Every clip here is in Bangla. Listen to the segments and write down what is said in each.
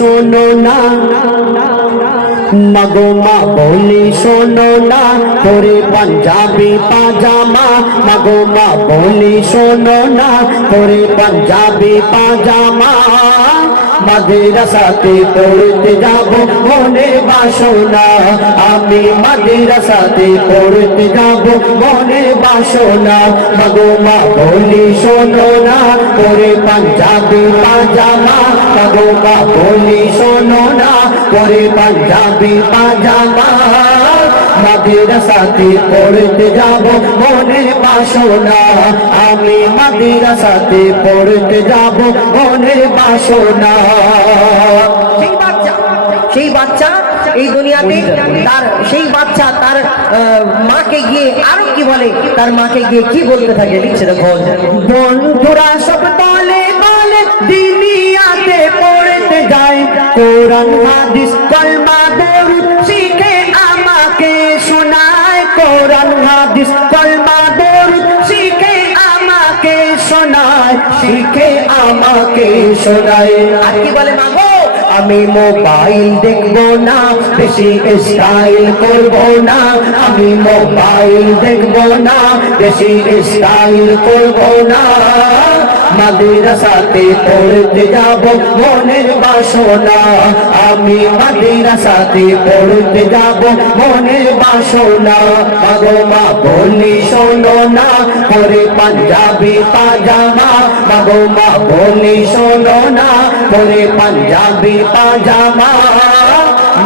শোনো না। মাগো মা, বলি শোনো না। তোরে পাঞ্জাবি পাজামা। মাগো মা, বলি শোনো না। তোরে পাঞ্জাবি পাজামা। মাদ্রাসাতে পড়তে যাব, মনে বাসনা। আমি মাদ্রাসাতে পড়তে যাব, মনে বাসনা। মাগো মা, বলি শোনো না। তোরে পাঞ্জাবি পাজামা মাগো মা বলি শোনো না তোরে পাঞ্জাবি পাজামা। মাদ্রাসাতে পড়তে যাব মনে বাসনা। আমি মাদ্রাসাতে পড়তে যাব মনে বাসনা। সেই বাচ্চা সেই বাচ্চা এই দুনিয়াতে তার সেই বাচ্চা তার মাকে গিয়ে আরও কি বলে? তার মাকে গিয়ে কি বলতে থাকে? লিখছে দেখো বন্ধুরা সব দিনিয়াতে পড়তে যায়। কোরআন, হাদিস, কলমা, দরুদ শিখে আমাকে শোনায়। কোরআন, হাদিস, কলমা, দরুদ শিখে আমাকে শোনায়। শিখে আমাকে শোনায়। আর কি বলে মা আমি মোবাইল দেখব না, বেশি স্টাইল করব না। আমি মোবাইল দেখব না, বেশি স্টাইল করব না। মাদ্রাসাতে পড়তে যাব, মনের বাসনা। আমি মাদ্রাসাতে পড়তে যাব, মনের বাসনা। মাগো মা, বলি শোনো না পরে পাঞ্জাবি পাজামা। মাগো মা, বলি শোনো না পরে পাঞ্জাবি পাজামা।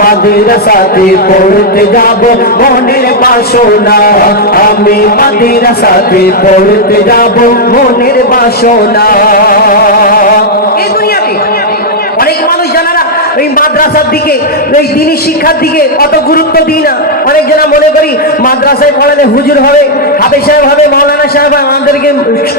মাদ্রাসাতে পড়তে যাব মনের বাসনা। আমি মাদ্রাসাতে পড়তে যাব, মনের বাসনা। অনেক মানুষ মাদ্রাসার দিকে ওই শিক্ষার দিকে অত গুরুত্ব দিই না। অনেক জনা মনে করি, মাদ্রাসায় পড়ালে হুজুর হবে হাফে সাহেব হবে মৌলানা সাহেব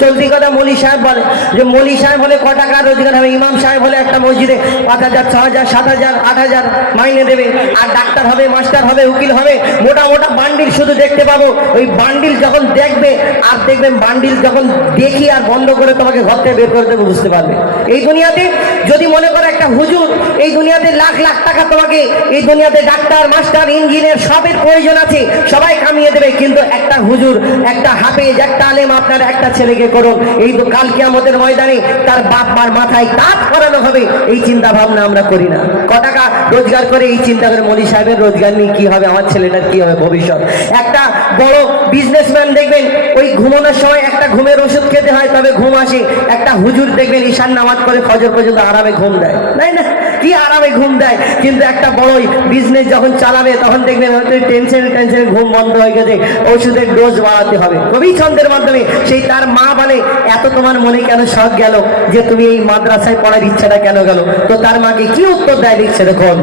চলতি কথা মলি সাহেব বলে, যে মলি সাহেব হলে ক টাকা রোজগার হবে? ইমাম সাহেব হলে একটা মসজিদে পাঁচ হাজার ছ হাজার, সাত হাজার, আট হাজার মাইনে দেবে। আর ডাক্তার হবে, মাস্টার হবে, উকিল হবে। মোটা মোটা বান্ডিল শুধু দেখতে পাবো। ওই বান্ডিল যখন দেখবে, আর দেখবেন বান্ডিল যখন দেখি আর বন্ধ করে তোমাকে ঘর থেকে বের করে দেবে, বুঝতে পারবে? এই দুনিয়াতে যদি মনে করো একটা হুজুর, এই দুনিয়াতে লাখ লাখ টাকা তোমাকে, এই দুনিয়াতে ডাক্তার, মাস্টার, ইঞ্জিনিয়ার সবের প্রয়োজন আছে, সবাই কামিয়ে দেবে। কিন্তু একটা হুজুর, একটা হাফেজ, একটা আলেম আপনার, একটা ছেলেকে করুন এই তো কাল কিয়ামতের ময়দানে তার বাপ মার মাথায় তাপ করানো হবে, এই চিন্তা ভাবনা আমরা করি না। ক টাকা রোজগার করে এই চিন্তা করে মলি সাহেবের রোজগার নিয়ে কি হবে, আমার ছেলেটার কি হবে ভবিষ্যৎ? একটা বড় বিজনেসম্যান দেখবেন, ওই ঘুমানোর সময় একটা ঘুমের ওষুধ খেতে হয়, তবে ঘুম আসে, একটা হুজুর দেখবেন ঈশান নামাজ করে ফজর পর্যন্ত আরামে ঘুম দেয়। তাই না? কি আরামে ঘুম দেয়? কিন্তু একটা বড় বিজনেস যখন চালাবে, তখন দেখবেন হয়তো টেনশন টেনশন ঘুম বন্ধ হয়ে গেছে। ওষুধের ডোজ বাড়াতে হবে। কবি ছন্দের মাধ্যমে সেই তার মা বলে, এত তোমার মনে কেন শখ গেল যে তুমি এই মাদ্রাসায় পড়ার ইচ্ছাটা কেন গেল? তো তার মাকে কি উত্তর দেয় লিখছে দেখুন।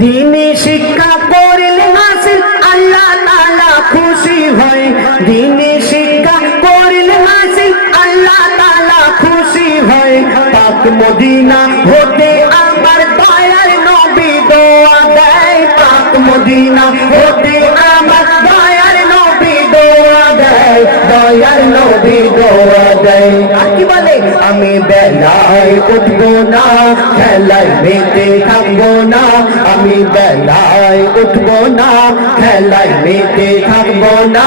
দিনে শিক্ষা করলে হাসিল আল্লাহ তাআলা খুশি হয়। দিনে শিক্ষা করলে হাসিল আল্লাহ তাআলা খুশি হয়। পাক মদিনা হতে মদিনা হতে আমার দয়ার নবী দোয়া দেয়, দয়ার নবী দোয়া দেয়। কি বলে? আমি বেলায় উঠবো না, খেলায় মেতে থাকব না। আমি বেলায় উঠবো না, খেলায় মেতে থাকব না।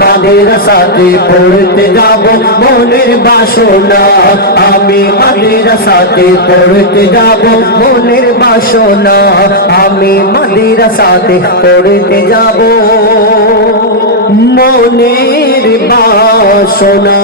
মাদ্রাসাতে পড়তে যাব, মনের বাসনা। আমি মাদ্রাসাতে পড়তে যাব, মনের বাসনা। আমি মাদ্রাসাতে পড়তে যাব, মনের বাসনা।